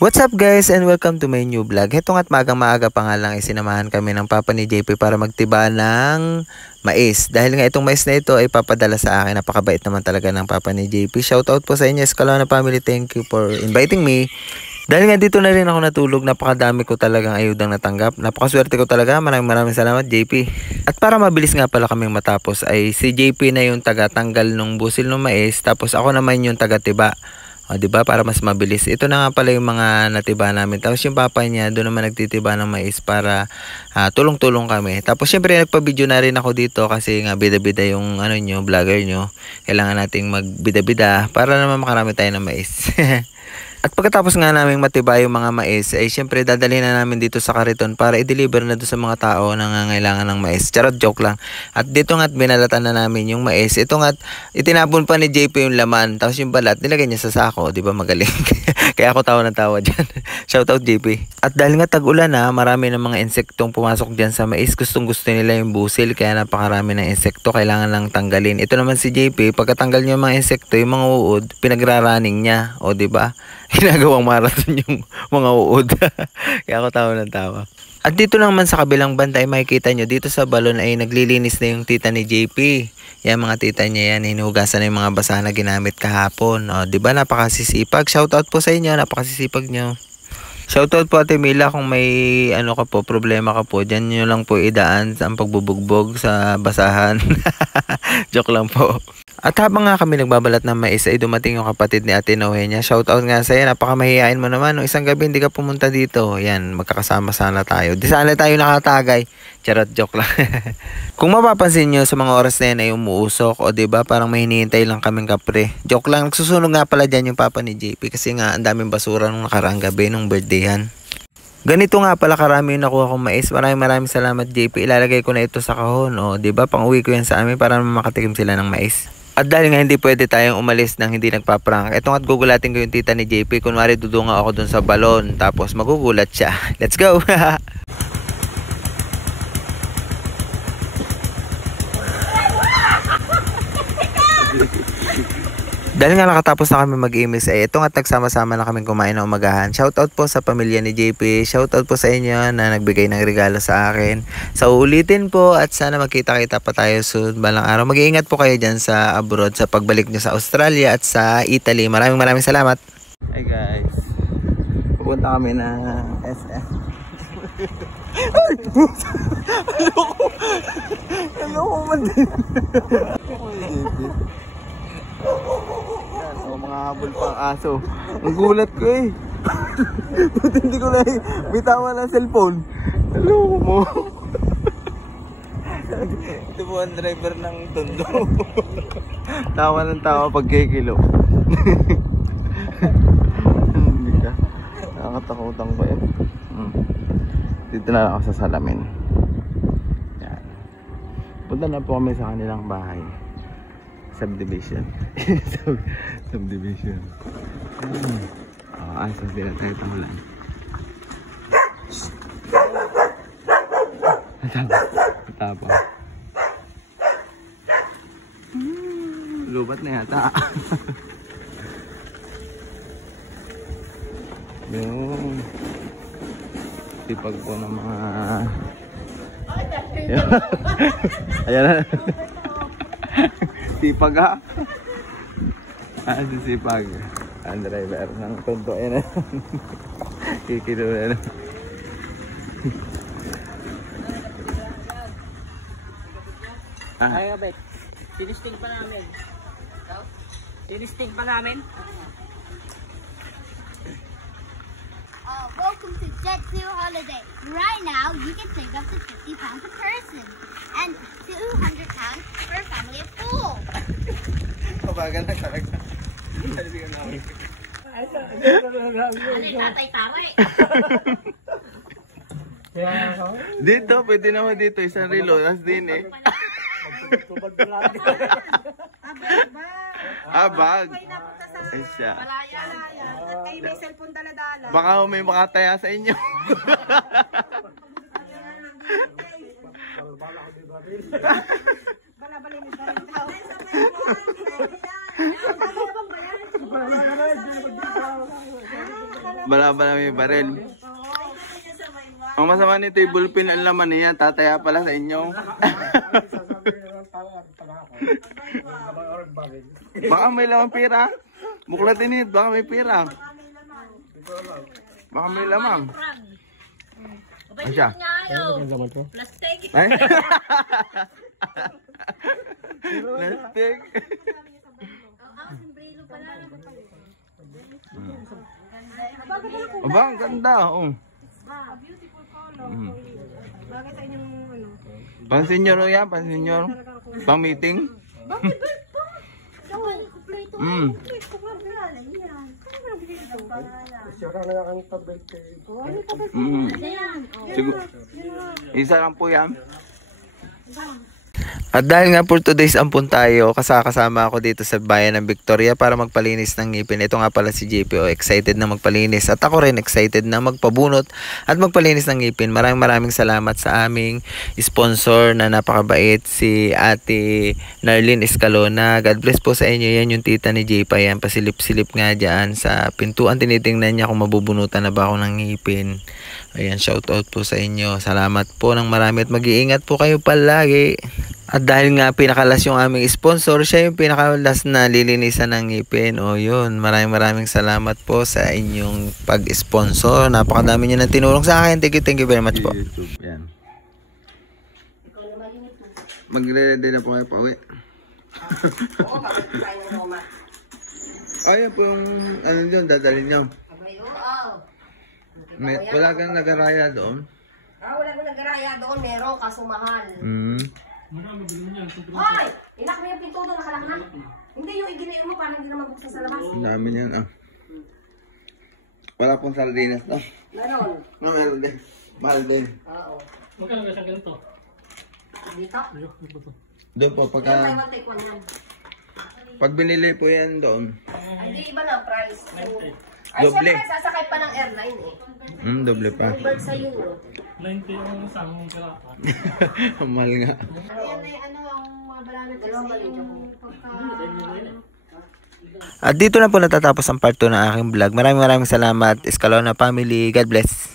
What's up guys and welcome to my new vlog. Hetong at maaga pa nga lang isinamahan kami ng papa ni JP para magtiba ng mais. Dahil nga itong mais na ito ay papadala sa akin. Napakabait naman talaga ng papa ni JP. Shoutout po sa inyo Escalona family. Thank you for inviting me. Dahil nga dito na rin ako natulog, napakadami ko talagang ayudang natanggap. Napakaswerte ko talaga. Maraming salamat JP. At para mabilis nga pala kaming matapos ay si JP na yung taga-tanggal ng busil ng mais. Tapos ako naman yung taga-tiba. O, diba? Para mas mabilis. Ito na nga pala yung mga natiba namin. Tapos yung papa niya, doon naman nagtitiba ng mais para tulong-tulong kami. Tapos syempre nagpa-video na rin ako dito kasi nga bida-bida yung vlogger nyo. Kailangan nating magbida-bida para naman makarami tayo ng mais. At pagkatapos nga namin matiba yung mga mais, ay syempre dadalhin na namin dito sa kariton para i-deliver na doon sa mga tao na nangangailangan ng mais. Charot, joke lang. At dito nga't binalatan na namin yung mais. Ito nga't itinapon pa ni JP yung laman. Tapos yung balat, nilagay niya sa sako. Di ba magaling? Kaya ako tawa ng tawa dyan. Shoutout JP. At dahil nga tag-ulan na, marami ng mga insektong pumasok dyan sa mais. Gustong gusto nila yung busil. Kaya napakarami ng insekto. Kailangan lang tanggalin. Ito naman si JP, pagkatanggal niya yung mga insekto, yung mga uod, pinagraraning niya. O di ba? Ginagawang marathon yung mga uod. Kaya ako tawa ng tawa. At dito naman sa kabilang banda ay makikita nyo, dito sa balon ay naglilinis na yung tita ni JP. Yan mga tita niya yan, hinugasan na yung mga basa na ginamit kahapon. O, diba napakasisipag? Shoutout po sa inyo, napakasisipag nyo. Shoutout po Ate Mila kung may problema ka po. Diyan nyo lang po idaan ang pagbubugbog sa basahan. Joke lang po. At habang nga kami nagbabalat ng mais ay dumating yung kapatid ni Ate Nohenia. Shoutout nga sa'yo, napakamahihain mo naman. Nung isang gabi hindi ka pumunta dito. Yan, magkakasama sana tayo. Di sana tayo nakatagay. Charot, joke lang. Kung mapapansin nyo sa mga oras na yan ay umuusok o diba parang may hinihintay lang kaming kapre. Joke lang, nagsusunog nga pala dyan yung papa ni JP kasi nga ang daming basura nung nakaraang gabi nung birthdayhan. Ganito nga pala karami yung nakuha kong mais. Maraming salamat JP. Ilalagay ko na ito sa kahon. O diba pang uwi ko yan sa amin para makatikim sila ng mais. At dahil nga hindi pwede tayong umalis nang hindi nagpa-prank, eto nga't gugulatin ko yung tita ni JP. Kunwari dudunga ako dun sa balon, tapos magugulat siya. Let's go! Dahil nga nakatapos na kami mag-imis ay ito nga't nagsama-sama na kaming kumain ng umagahan. Shoutout po sa pamilya ni JP. Shoutout po sa inyo na nagbigay ng regalo sa akin. So ulitin po at sana magkita-kita pa tayo soon balang araw. Mag-iingat po kayo dyan sa abroad sa pagbalik nyo sa Australia at sa Italy. Maraming salamat. Hey guys. Pupunta kami na SF. Ayoko man din. O mga habol pang aso. Ang gulat ko eh. Buti hindi ko na bitawan ng cellphone. Hello mo. Ito po ang driver ng Tondo. Tawa ng tawa pag kikilo. Hindi ka. Nakakatakutang ko eh. Dito na lang ako sa salamin. Yan. Punta na po kami sa kanilang bahay. Subdivision. Subdivision. Asas din tayo tangulan. Tapa. Lubat na yata. Yung sipag po ng mga ayan na. Sipag ha? Si Sipag. Ang driver ng Tondo. Ayan na. Kikilo na. Ay, abet. Sinisting pa namin. Sinisting pa namin. Welcome to Jet Zoo Holiday. Right now, you can save up to £50 per person and £200 per family of 4. Kabagan na talaga. Ano yung tatay tawa eh? Dito, pwede naman dito. Isang relo. Nas din eh. Bag. Ay siya. At kayo may cellphone dala-dala. Baka may makataya sa inyo. Bala-bala may baril daw. Ano bang bayan? Bala-bala may baril. Ang masama nito yung bullpen ang laman niya. Tataya pala sa inyo. Baka may lamang pera. Buklatin ito. Baka may pera. Baka may lamang. Ano siya? Plastic. Ay? Plastic. Aba, ang ganda. Oh. Beautiful color. Bagay sa inyong ano. Pang senyor o yan? Pang senyor? Pang meeting? Bakit ba? Gawin ko plate. Mm. Plate ko nga pangalan yan. Kaya ba nabili ito? Siguro. Isa lang po yan. At dahil nga for today's ampun tayo, kasama ako dito sa bayan ng Victoria para magpalinis ng ngipin. Ito nga pala si JPO, excited na magpalinis. At ako rin excited na magpabunot at magpalinis ng ngipin. Maraming salamat sa aming sponsor na napakabait, si Ate Narlene Escalona. God bless po sa inyo. Yan yung tita ni JP. Yan, pasilip-silip nga dyan sa pintuan. Tinitingnan niya kung mabubunutan na ba ako ng ngipin. Ayan, shout out po sa inyo. Salamat po ng marami at mag-iingat po kayo palagi. At dahil nga pinakalas yung aming sponsor, siya yung pinakalas na lilinisan ng ngipin. O yun, maraming salamat po sa inyong pag-sponsor. Napakadami nyo nang tinulong sa akin. Thank you very much po. YouTube, yan. Magre-ready na po kayo pa uwi. Ayan po yung ano yun, dadalhin nyo. Wala kang nagaraya doon? Wala ko nagaraya doon, meron, kaso mahal. Hoy! Inak mo yung pinto doon, nakalak na. Hindi yung iginayin mo, parang hindi na mabuksan sa labas. Ang dami yan, ah. Wala pong sardinas, no? Ganon. Mahal din. Mahal din. Oo. Magkano ba siyang ganito? Dito? Doon po, Yung pagka... Taiwan take one yan. Pag binili po yan doon. Ay, di iba na ang price. Ay, Doble. syempre, sasakay pa ng airline eh. Doble pa. Convert sa euro. 90 yung isang karata. Mahal nga. Ayan ay ano ang mga banana Dalawang sa balik ako. yung pagka... At dito na po natatapos ang part 2 ng aking vlog. Maraming salamat, Escalona family. God bless.